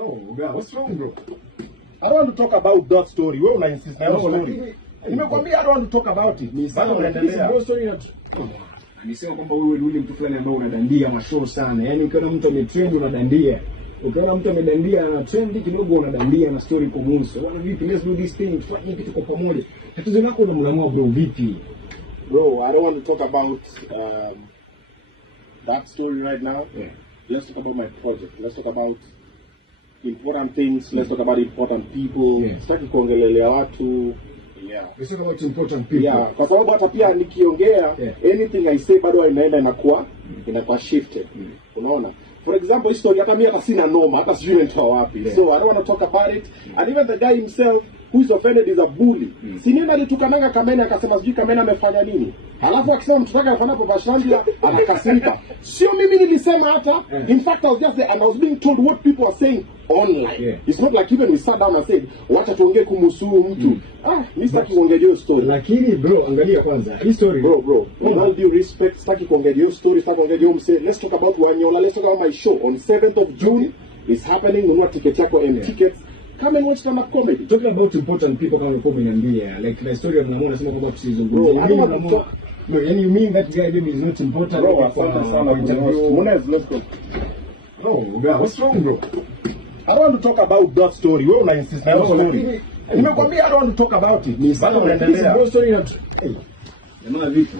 Oh, God, what's wrong, bro? I don't want to talk about that story. Wewe una insist na hiyo story. Nimekwambia I don't want to talk about it. Bado unaendelea. Nisema kwamba wewe ni yule mtu fulani ambaye unadandia mashow sana. Yaani ukiona mtu ametrend unadandia. Ukiona mtu amedandia na trend kidogo unadandia na story kwa Musa. Wana vipi, let's do this thing. Tufanye kitu kwa pamoja. Tatizo lako unamlamua bro vipi? Bro, I don't want to talk about that story right now. Yeah. Let's talk about my project. Let's talk about important things. Let's talk about important people. Yeah. Sitaki kuongelelea watu. Yeah. Let's talk about important people. Yeah, kwa sababu hata pia nikiongea anything I say bado inaenda inakuwa shifted. Unaona? For example, story hata mimi hata sina noma, hata sijui nitoa wapi. So I don't want to talk about it. And even the guy himself who is offended is a bully. Si nini alitukananga Kamene akasema sijui Kamene amefanya nini? Halafu akisema mtu wake afanya hapo Bashambia anakasirika. Sio mimi nilisema hata. In fact I was just there and I was being told what people are saying online. It's not like even we sat down and said wacha tuongee kumhusu mtu. Mimi sitaki kuongea hiyo story. Lakini bro, angalia kwanza. Hii story bro. With all due respect, sitaki kuongea hiyo story, sitaki kuongea hiyo mse. Let's talk about Wanyola. Let's talk about my show on 7th of June. It's happening. Ununua ticket yako and tickets. Come and watch stand-up comedy. Talking about important people kama ulikuwa umeniambia, like the story of Namona nasema kwamba tusizungumzie. Bro, I don't want to talk. No, and you mean that guy maybe is not important? Bro, asante sana interview. Let's go. Oh, God, what's wrong, bro? I don't want to talk about that story. Wewe una insist na hiyo story. Nimekwambia I don't want to talk about it. Bado unaendelea. Story na jamaa vipi?